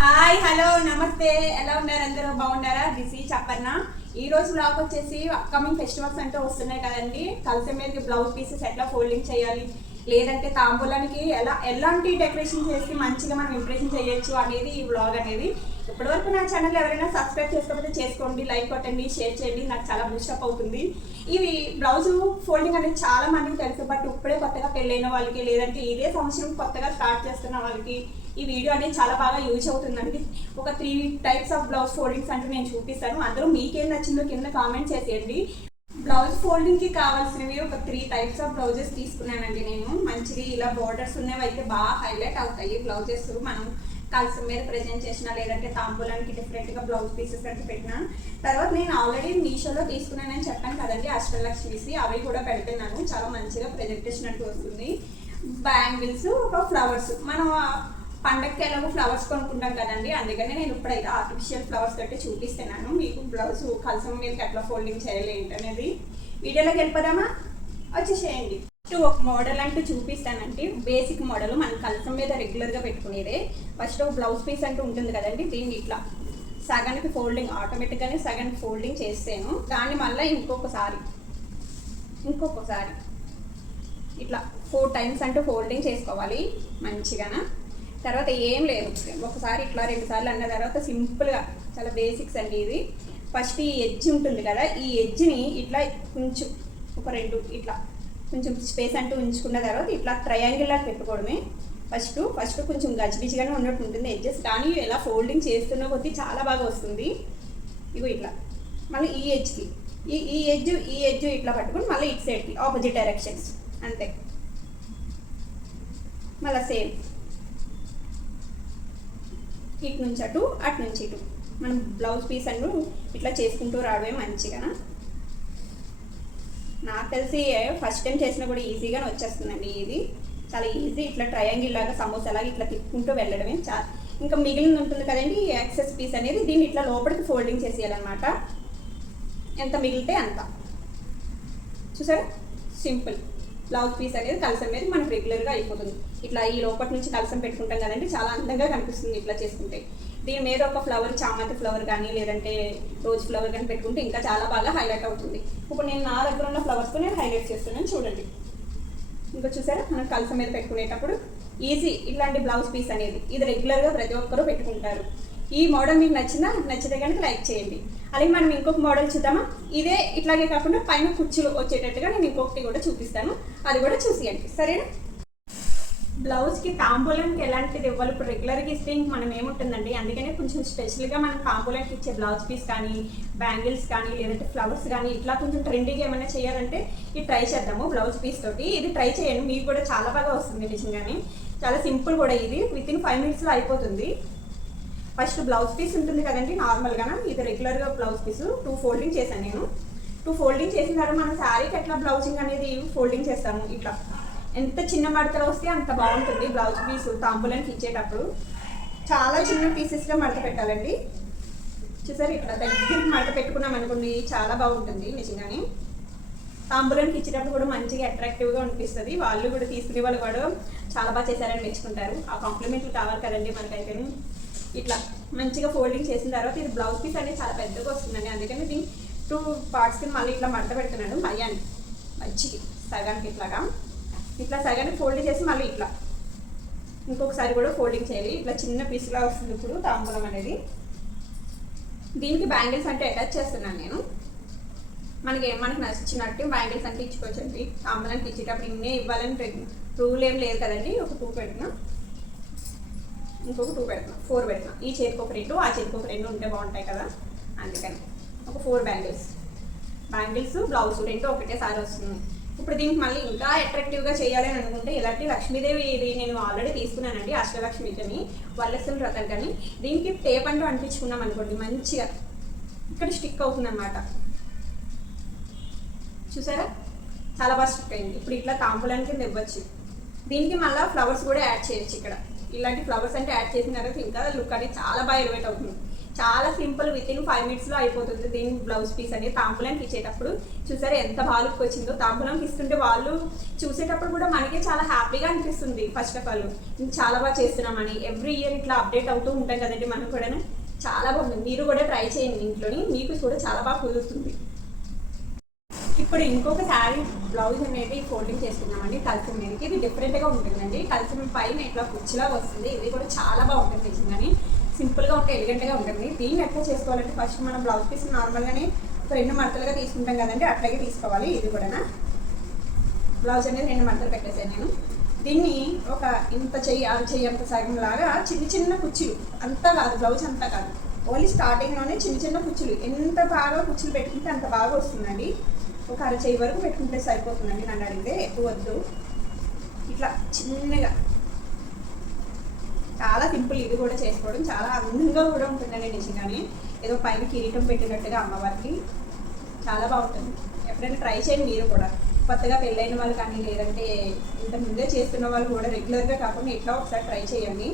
Hi hello నమస్తే, ఎలా ఉన్నారు? అందరూ బాగున్నారా? This is Aparna. ఈ రోజు బ్లాగ్ వచ్చేసి అప్కమింగ్ ఫెస్టివల్స్ అంటూ వస్తున్నాయి కదండి. కలిసి మీదకి బ్లౌజ్ పీసెస్ ఎట్లా ఫోల్డింగ్ చేయాలి, లేదంటే తాంబూలానికి ఎలాంటి డెకరేషన్ చేసి మంచిగా మనం ఇంప్రెషన్ చేయొచ్చు అనేది ఈ బ్లాగ్ అనేది. ఇప్పటివరకు నా ఛానల్ ఎవరైనా సబ్స్క్రైబ్ చేసుకోకపోతే చేసుకోండి, లైక్ కొట్టండి, షేర్ చేయండి, నాకు చాలా బూస్టప్ అవుతుంది. ఇవి బ్లౌజ్ ఫోల్డింగ్ అనేది చాలా మందికి తెలుసు, బట్ ఇప్పుడే కొత్తగా పెళ్ళైన వాళ్ళకి, లేదంటే ఇదే సంవత్సరం కొత్తగా స్టార్ట్ చేస్తున్న వాళ్ళకి ఈ వీడియో అనేది చాలా బాగా యూజ్ అవుతుందండి. ఒక 3 టైప్స్ ఆఫ్ బ్లౌజ్ ఫోల్డింగ్స్ అంటే నేను చూపిస్తాను. అందరూ మీకేం నచ్చిందో కింద కామెంట్ చేసేయండి. బ్లౌజ్ ఫోల్డింగ్ కి కావాల్సినవి ఒక 3 టైప్స్ ఆఫ్ బ్లౌజెస్ తీసుకున్నానండి నేను. మంచిగా ఇలా బోర్డర్స్ ఉన్నవి అయితే బాగా హైలైట్ అవుతాయి బ్లౌజెస్. మనం కల్సం మీద ప్రెజెంట్ చేసిన, లేదంటే తాంబూలానికి డిఫరెంట్గా బ్లౌజ్ పీసెస్ అంటే పెట్టిన. తర్వాత నేను ఆల్రెడీ మీషోలో తీసుకున్నానని చెప్పాను కదండి, అష్టలక్ష్మిసి. అవి కూడా పెడుతున్నాను, చాలా మంచిగా ప్రెజెంటేషన్ అంటూ వస్తుంది. బ్యాంగిల్స్, ఒక ఫ్లవర్స్. మనం పండగకి ఎలాగో ఫ్లవర్స్ కొనుక్కుంటాం కదండి, అందుకని నేను ఇప్పుడైతే ఆర్టిఫిషియల్ ఫ్లవర్స్ తోటి చూపిస్తున్నాను మీకు. బ్లౌజ్ కల్సం మీదకి ఎట్లా ఫోల్డింగ్ చేయాలి ఏంటనేది వీడియోలోకి వెళ్ళిపోదామా? వచ్చేసేయండి. ఒక మోడల్ అంటూ చూపిస్తానండి. బేసిక్ మోడల్ మనం కల్సం మీద రెగ్యులర్గా పెట్టుకునేదే. ఫస్ట్ బ్లౌజ్ పీస్ అంటూ ఉంటుంది కదండి, దీన్ని ఇట్లా సగానికి ఫోల్డింగ్, ఆటోమేటిక్గానే సగానికి ఫోల్డింగ్ చేస్తాను. దాన్ని మళ్ళీ ఇంకొకసారి ఇట్లా 4 టైమ్స్ అంటూ ఫోల్డింగ్ చేసుకోవాలి మంచిగా. తర్వాత ఏం లేదు, ఒకసారి ఇట్లా 2 సార్లు అన్న తర్వాత సింపుల్గా, చాలా బేసిక్స్ అండి ఇది. ఫస్ట్ ఈ ఎడ్జ్ ఉంటుంది కదా, ఈ ఎడ్జ్ని ఇట్లా కొంచెం ఒక 2 ఇట్లా కొంచెం స్పేస్ అంటూ ఉంచుకున్న తర్వాత ఇట్లా ట్రయాంగిల్ లాగా పెట్టుకోవడమే. ఫస్ట్ కొంచెం గజిబిజిగానే ఉన్నట్టు ఉంటుంది ఎడ్జెస్, కానీ ఎలా ఫోల్డింగ్ చేస్తున్న కొద్దీ చాలా బాగా వస్తుంది. ఇగో ఇట్లా మళ్ళీ ఈ ఎడ్జ్కి ఈ ఎడ్జ్ ఇట్లా పట్టుకొని మళ్ళీ ఇటు సైడ్కి ఆపోజిట్ డైరెక్షన్స్ అంతే. మళ్ళీ సేమ్ ఇటు నుంచి అటు, అటు నుంచి ఇటు. మనం బ్లౌజ్ పీస్ అంటూ ఇట్లా చేసుకుంటూ రావడమే మంచిగా. నాకు తెలిసి ఫస్ట్ టైం చేసినా కూడా ఈజీగానే వచ్చేస్తుందండి ఇది, చాలా ఈజీ. ఇట్లా ట్రయాంగిల్ లాగా, సమోసా లాగా ఇట్లా తిప్పుకుంటూ వెళ్ళడమే. ఇంకా మిగిలింది ఉంటుంది కదండి ఎక్సెస్ పీస్ అనేది, దీన్ని ఇట్లా లోపలికి ఫోల్డింగ్ చేసేయాలన్నమాట. ఎంత మిగిలితే అంత. చూసారా, సింపుల్ బ్లౌజ్ పీస్ అనేది కలసం మీద మనకు రెగ్యులర్గా అయిపోతుంది. ఇట్లా ఈ లోపటి నుంచి కలసం పెట్టుకుంటాం కదండి, చాలా అందంగా కనిపిస్తుంది ఇట్లా చేసుకుంటే. దీని మీద ఒక ఫ్లవర్, చామంతి ఫ్లవర్ కానీ, లేదంటే రోజ్ ఫ్లవర్ కానీ పెట్టుకుంటే ఇంకా చాలా బాగా హైలైట్ అవుతుంది. ఇప్పుడు నేను నా దగ్గర ఉన్న ఫ్లవర్స్తో నేను హైలైట్ చేస్తున్నాను చూడండి. ఇంకా చూసారా, మనం కలసం మీద పెట్టుకునేటప్పుడు ఈజీ ఇట్లాంటి బ్లౌజ్ పీస్ అనేది. ఇది రెగ్యులర్గా ప్రతి ఒక్కరూ పెట్టుకుంటారు. ఈ మోడల్ మీకు నచ్చితే కనుక లైక్ చేయండి. అలాగే మనం ఇంకొక మోడల్ చూద్దామా? ఇదే ఇట్లాగే కాకుండా పైన కుర్చీలు వచ్చేటట్టుగా నేను ఇంకొకటి కూడా చూపిస్తాను, అది కూడా చూసియండి సరేనా? బ్లౌజ్కి తాంబూలానికి ఎలాంటిది ఇవ్వాలి? ఇప్పుడు రెగ్యులర్గా ఇస్తే ఇంక మనం ఏముంటుందండి, అందుకనే కొంచెం స్పెషల్గా మనం తాంబూలానికి ఇచ్చే బ్లౌజ్ పీస్ కానీ, బ్యాంగిల్స్ కానీ, లేదంటే ఫ్లవర్స్ కానీ, ఇట్లా కొంచెం ట్రెండీగా ఏమైనా చేయాలంటే ఇది ట్రై చేద్దాము బ్లౌజ్ పీస్ తోటి. ఇది ట్రై చేయండి, మీకు కూడా చాలా బాగా వస్తుంది నిజంగానే. చాలా సింపుల్ కూడా ఇది, వితిన్ 5 మినిట్స్లో అయిపోతుంది. ఫస్ట్ బ్లౌజ్ పీస్ ఉంటుంది కదండి నార్మల్గా, ఇది రెగ్యులర్గా బ్లౌజ్ పీస్ 2 ఫోల్డింగ్ చేశాను నేను. 2 ఫోల్డింగ్ చేసిన తర్వాత మనం శారీకి ఎట్లా బ్లౌజింగ్ అనేది ఫోల్డింగ్ చేస్తాము, ఇట్లా ఎంత చిన్న మడతలో వస్తే అంత బాగుంటుంది బ్లౌజ్ పీస్ తాంబూలానికి ఇచ్చేటప్పుడు. చాలా చిన్న పీసెస్గా మడత పెట్టాలండి. చూసారు, ఇట్లా దగ్గరికి మడత పెట్టుకున్నాం అనుకోండి, చాలా బాగుంటుంది నిజంగానే. తాంబూలానికి ఇచ్చేటప్పుడు కూడా మంచిగా అట్రాక్టివ్గా అనిపిస్తుంది. వాళ్ళు కూడా తీసుకునే వాళ్ళు కూడా చాలా బాగా చేశారని మెచ్చుకుంటారు. ఆ కాంప్లిమెంట్లు కావాలి కదండి మనకైతే. ఇట్లా మంచిగా ఫోల్డింగ్ చేసిన తర్వాత ఇది బ్లౌజ్ పీస్ అనేది చాలా పెద్దగా వస్తుందండి, అందుకని దీన్ని 2 పార్ట్స్కి మళ్ళీ ఇట్లా మడత పెడుతున్నాను. మయ్యాన్ని మంచిగా సగానికి ఇట్లా సగానికి ఫోల్డింగ్ చేసి మళ్ళీ ఇట్లా ఇంకొకసారి కూడా ఫోల్డింగ్ చేయాలి. ఇట్లా చిన్న పీస్లా వస్తుంది ఇప్పుడు తాంబూలం అనేది. దీనికి బ్యాంగిల్స్ అంటే అటాచ్ చేస్తున్నాను నేను. మనకు నచ్చినట్టు బ్యాంగిల్స్ అంటే ఇచ్చుకోవచ్చండి. తాంబూలానికి ఇచ్చేటప్పుడు ఇన్నే ఇవ్వాలని రూల్ ఏం లేదు కదండి. ఒక 2 పెట్టినా, ఇంకొక 2 పెడతాం, 4 పెడతాం. ఈ చేతికి ఒక 2, ఆ చేతికి ఒక 2 ఉంటే బాగుంటాయి కదా, అందుకని ఒక 4 బ్యాంగిల్స్ బ్లౌజ్ 2 ఒకటేసారి వస్తుంది. ఇప్పుడు దీనికి మళ్ళీ ఇంకా అట్రాక్టివ్గా చేయాలని అనుకుంటే ఇలాంటి లక్ష్మీదేవి ఇది నేను ఆల్రెడీ తీసుకున్నానండి, అష్టలక్ష్మికని, వరలక్ష్మి వ్రతం కానీ. దీనికి టేప్ అంటూ అంటించుకున్నాం అనుకోండి, మంచిగా ఇక్కడ స్టిక్ అవుతుంది అన్నమాట. చూసారా, చాలా బాగా స్టిక్ అయింది. ఇప్పుడు ఇట్లా తాంబూలానికి ఇవ్వచ్చు. దీనికి మళ్ళీ ఫ్లవర్స్ కూడా యాడ్ చేయొచ్చు. ఇక్కడ ఇలాంటి ఫ్లవర్స్ అంటే యాడ్ చేసిన తర్వాత ఇంకా లుక్ అనేది చాలా బాగా ఎలివేట్ అవుతుంది. చాలా సింపుల్, విత్ ఇన్ 5 minutes అయిపోతుంది దీని బ్లౌజ్ పీస్ అనేది. తాంబూలానికి ఇచ్చేటప్పుడు చూసారా ఎంత బాగా లుక్ వచ్చిందో. తాంబూలానికి ఇస్తుంటే వాళ్ళు చూసేటప్పుడు కూడా మనకి చాలా హ్యాపీగా అనిపిస్తుంది. ఫస్ట్ ఆఫ్ ఆల్ చాలా బాగా చేస్తున్నామని ఎవ్రీ ఇయర్ ఇట్లా అప్డేట్ అవుతూ ఉంటాం కదండి మనం కూడా. చాలా బాగుంది, మీరు కూడా ట్రై చేయండి ఇంట్లోని, మీకు కూడా చాలా బాగా కుదురుతుంది. ఇప్పుడు ఇంకొక శారీ బ్లౌజ్ అనేది ఫోల్డింగ్ చేసుకున్నామండి కలిసి మీదకి. ఇది డిఫరెంట్గా ఉంటుందండి. కలిసి పైన ఇట్లా కుచ్చిలా వస్తుంది. ఇది కూడా చాలా బాగుంటుంది నిజంగానే. సింపుల్గా ఉంటే ఎలిగెంట్గా ఉంటుంది. దీన్ని ఎట్లా చేసుకోవాలంటే ఫస్ట్ మనం బ్లౌజ్ పీస్ నార్మల్గానే 2 మడతలుగా తీసుకుంటాం కదండి, అట్లాగే తీసుకోవాలి. ఇది కూడా బ్లౌజ్ అనేది 2 మడతలు పెట్టేసాను నేను. దీన్ని ఒక ఇంత చెయ్యి అది చెయ్యి అంత సగం లాగా చిన్న చిన్న కుచ్చులు, అంతా కాదు బ్లౌజ్ అంతా కాదు, ఓన్లీ స్టార్టింగ్లోనే చిన్న చిన్న కుచ్చులు. ఎంత బాగా కుచ్చులు పెట్టుకుంటే అంత బాగా వస్తుందండి. ఒక అర చెయ్యి వరకు పెట్టుకుంటే సరిపోతుందండి నన్ను అడిగితే, ఎక్కువ వద్దు. ఇట్లా చిన్నగా చాలా సింపుల్. ఇది కూడా చేసుకోవడం చాలా అందంగా కూడా ఉంటుందండి నిజంగానే. ఏదో పైన కిరీటం పెట్టినట్టుగా అమ్మవారికి చాలా బాగుంటుంది. ఎప్పుడైనా ట్రై చేయండి మీరు కూడా. కొత్తగా పెళ్ళైన వాళ్ళు కానీ లేదంటే ఇంతకుముందే చేస్తున్న వాళ్ళు కూడా రెగ్యులర్గా కాకుండా ఇట్లా ఒకసారి ట్రై చేయండి.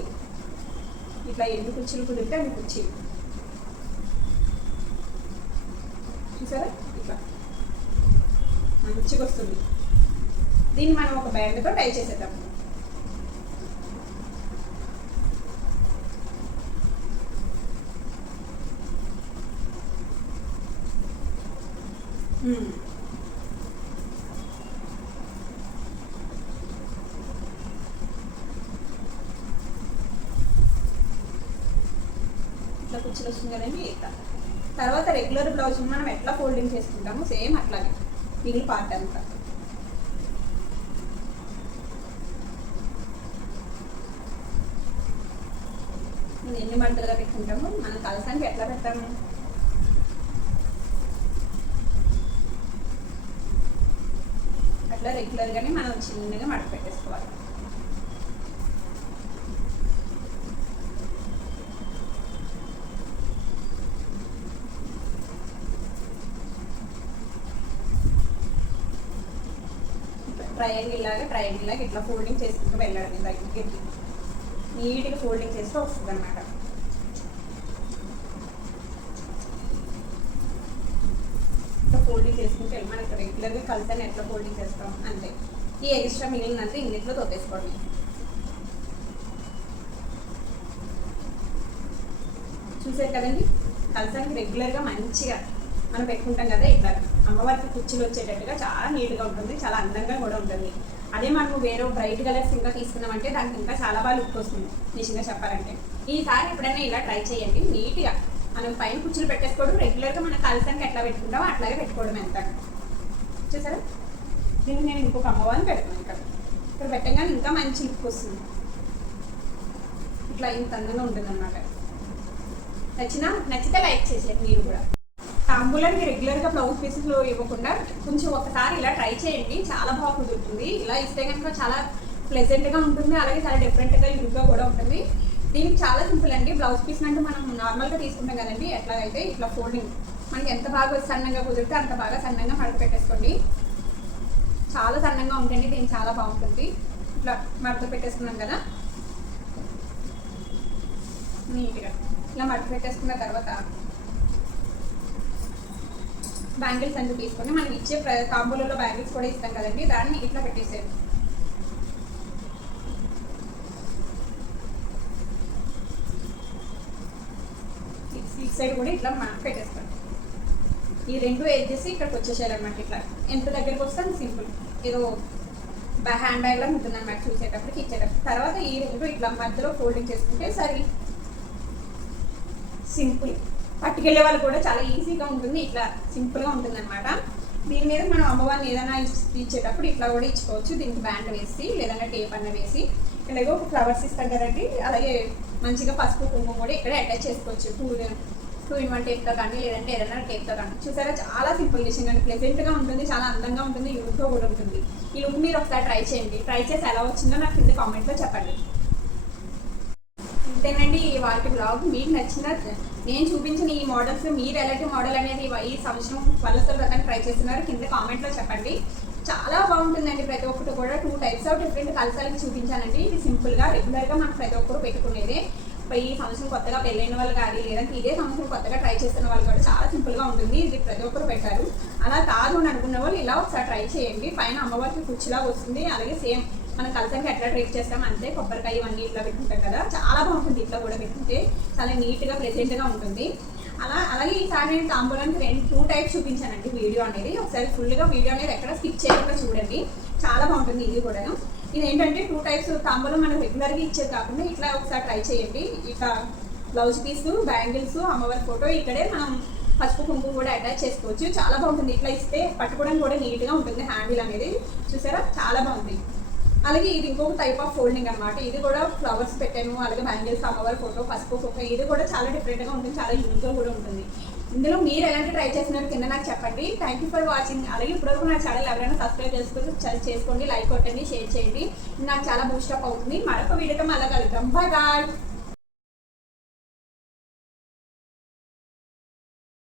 ఇట్లా ఎన్ని కుర్చీలు కుదిరితే అన్ని కుర్చీలు చూసారా ఇట్లా మంచిగా వస్తుంది. దీన్ని మనం ఒక బ్యాండ్తో టై చేసేద్దాం. ఇట్లా కుర్చీలు వస్తుంది కదండి. ఇట్లా తర్వాత రెగ్యులర్ బ్లౌజ్ మనం ఎట్లా ఫోల్డింగ్ చేసుకుంటామో సేమ్ అట్లాగే మిగిలిన పార్ట్ అంతా. మనం ఎన్ని మడతలుగా పెట్టుకుంటామో మనం కలసానికి ఎట్లా పెడతాము అట్లా రెగ్యులర్గానే మనం చిన్నగా మడత పెట్టేసుకోవాలి. ట్రయాంగిల్ లాగా ఇట్లా ఫోల్డింగ్ చేసుకుంటూ వెళ్ళాలి. దగ్గరికి నీట్గా ఫోల్డింగ్ చేస్తూ వస్తుంది అన్నమాట. ఇట్లా ఫోల్డింగ్ చేసుకుంటే మనకి రెగ్యులర్గా కలిసాను ఎట్లా ఫోల్డింగ్ చేస్తాం అంతే. ఈ ఎక్స్ట్రా మిగిలినంతా ఇంగ్లీష్లో తోపేసుకోండి. చూసారు కదండి, కలిసానికి రెగ్యులర్గా మంచిగా మనం పెట్టుకుంటాం కదా. ఇట్లా అమ్మవారికి కుర్చీలు వచ్చేటట్టుగా చాలా నీట్గా ఉంటుంది, చాలా అందంగా కూడా ఉంటుంది. అదే మనం వేరే బ్రైట్ కలర్స్ ఇంకా తీసుకున్నామంటే దానికి ఇంకా చాలా బాగా లుక్ వస్తుంది నిజంగా చెప్పాలంటే. ఈసారి ఎప్పుడైనా ఇలా ట్రై చేయండి. నీట్గా మనం పైన కుర్చీలు పెట్టేసుకోవడం, రెగ్యులర్గా మనం కలిసానికి ఎట్లా పెట్టుకుంటామో అట్లాగే పెట్టుకోవడం ఎంత చూసారా. దీన్ని నేను ఇంకొక అమ్మవారిని పెడతాను ఇక్కడ పెట్టగానే ఇంకా మంచి లుక్ వస్తుంది. ఇట్లా ఇంత అందంగా ఉంటుంది అన్నమాట. నచ్చితే లైక్ చేసేది మీరు కూడా. తాంబూలానికి రెగ్యులర్గా బ్లౌజ్ పీసెస్లో ఇవ్వకుండా కొంచెం ఒకసారి ఇలా ట్రై చేయండి, చాలా బాగా కుదురుతుంది. ఇలా ఇస్తే కనుక చాలా ప్లెజెంట్గా ఉంటుంది, అలాగే చాలా డిఫరెంట్గా లుక్గా కూడా ఉంటుంది. దీనికి చాలా సింపుల్ అండి. బ్లౌజ్ పీస్ అంటే మనం నార్మల్గా తీసుకుంటాం కదండి, ఎట్లాగైతే ఇట్లా ఫోల్డింగ్ మనకి ఎంత బాగా సన్నంగా కుదిరితే అంత బాగా సన్నంగా మడత పెట్టేసుకోండి. చాలా సన్నంగా ఉంటుంది, దీనికి చాలా బాగుంటుంది. ఇట్లా మడత పెట్టేసుకున్నాం కదా నీట్గా. ఇలా మడత పెట్టేసుకున్న తర్వాత బ్యాంగిల్స్ అంటూ తీసుకొని మనం ఇచ్చే తాంబూలలో బ్యాంగిల్స్ కూడా ఇస్తాం కదండి, దాన్ని ఇట్లా పెట్టేసేది. ఈ సైడ్ కూడా ఇట్లా మనం పెట్టేసుకోండి. ఈ రెండు ఎడ్జెస్ ఇక్కడికి వచ్చేసేయాలన్నమాట. ఇట్లా ఎంత దగ్గరికి వస్తే సింపుల్, ఏదో హ్యాండ్ బ్యాగ్ లా ఉంటుంది అన్నమాట చూసేటప్పటికి ఇచ్చేటప్పుడు. తర్వాత ఈ రెండు ఇట్లా మధ్యలో ఫోల్డింగ్ చేసుకుంటే సరే సింపుల్. పట్టుకెళ్ళే వాళ్ళు కూడా చాలా ఈజీగా ఉంటుంది, ఇట్లా సింపుల్గా ఉంటుంది అనమాట. దీని మీద మనం అమ్మవారిని ఏదైనా ఇచ్చేటప్పుడు ఇట్లా కూడా ఇచ్చుకోవచ్చు. దీనికి బ్యాండ్ వేసి లేదంటే టేప్ అన్న వేసి ఇలాగో ఒక ఫ్లవర్స్ ఇస్తాం కదండి, అలాగే మంచిగా పసుపు కుంకుమ కూడా ఇక్కడ అటాచ్ చేసుకోవచ్చు. 2-in-1 టేప్తో కానీ లేదంటే ఏదైనా టేప్తో కానీ. చూసారా చాలా సింపుల్ విషయం కానీ ప్లెజెంట్గా ఉంటుంది, చాలా అందంగా ఉంటుంది, యూత్గా కూడా ఉంటుంది. ఈ లుక్ మీరు ఒకసారి ట్రై చేయండి. ట్రై చేసి ఎలా వచ్చిందో నాకు కింద కామెంట్లో చెప్పండి. ఇంతేనండి వాటి బ్లాగ్. మీకు నచ్చిన నేను చూపించిన ఈ మోడల్స్ మీరు ఎలాంటి మోడల్ అనేది ఈ సంవత్సరం వలసల రకాన్ని ట్రై చేస్తున్నారు కింద కామెంట్లో చెప్పండి. చాలా బాగుంటుందండి. ప్రతి ఒక్కటి కూడా 2 types ఆఫ్ డిఫరెంట్ కలసాలకి చూపించానండి. ఇది సింపుల్గా రెగ్యులర్గా మనం ప్రతి ఒక్కరు పెట్టుకునేదే. ఈ సంవత్సరం కొత్తగా పెళ్ళైన వాళ్ళు కానీ లేదంటే ఇదే సంవత్సరం కొత్తగా ట్రై చేస్తున్న వాళ్ళు కూడా చాలా సింపుల్గా ఉంటుంది. ఇది ప్రతి ఒక్కరు పెట్టారు. అలా కాదు అని అనుకున్న వాళ్ళు ఇలా ఒకసారి ట్రై చేయండి. పైన అమ్మవారికి కుర్చీలాగా వస్తుంది. అలాగే సేమ్ మనం కల్చర్కి ఎట్లా ట్రీట్ చేస్తాం అంతే, కొబ్బరికాయ ఇవన్నీ ఇట్లా పెట్టుకుంటాం కదా, చాలా బాగుంటుంది. ఇట్లా కూడా పెట్టుకుంటే చాలా నీట్గా ప్రెజెంట్గా ఉంటుంది. అలాగే ఈసారి నేను తాంబూలానికి 2 టైప్స్ చూపించానండి వీడియో అనేది. ఒకసారి ఫుల్గా వీడియో అనేది ఎక్కడ స్కిప్ చేయకుండా చూడండి, చాలా బాగుంటుంది. ఇది కూడా ఇది ఏంటంటే 2 టైప్స్ తాంబూలం మనం రెగ్యులర్గా ఇచ్చేది కాకుండా ఇట్లా ఒకసారి ట్రై చేయండి. ఇట్లా బ్లౌజ్ పీసు, బ్యాంగిల్స్, అమ్మవారి ఫోటో, ఇక్కడే మనం పసుపు కుంకుమ కూడా అటాచ్ చేసుకోవచ్చు. చాలా బాగుంటుంది. ఇట్లా ఇస్తే పట్టుకోవడానికి కూడా నీట్గా ఉంటుంది. హ్యాండిల్ అనేది చూసారా, చాలా బాగుంది. అలాగే ఇది ఇంకొక టైప్ ఆఫ్ ఫోల్డింగ్ అనమాట. ఇది కూడా ఫ్లవర్స్ పెట్టాను, అలాగే బ్యాంగిల్స్, అమ్మవారి ఫోటో, పసుపు ఫోటో. ఇది కూడా చాలా డిఫరెంట్గా ఉంటుంది, చాలా యూనిక్గా కూడా ఉంటుంది. ఇందులో మీరు ఎలాంటి ట్రై చేస్తున్నారు కింద నాకు చెప్పండి. Thank you for watching. అలాగే ఇప్పటివరకు నా ఛానల్ ఎవరైనా సబ్స్క్రైబ్ చేసుకోండి, లైక్ కొట్టండి, షేర్ చేయండి. నాకు చాలా బూస్టప్ అవుతుంది. మరొక వీడియోతో మళ్ళీ కలుద్దాం. Bye bye.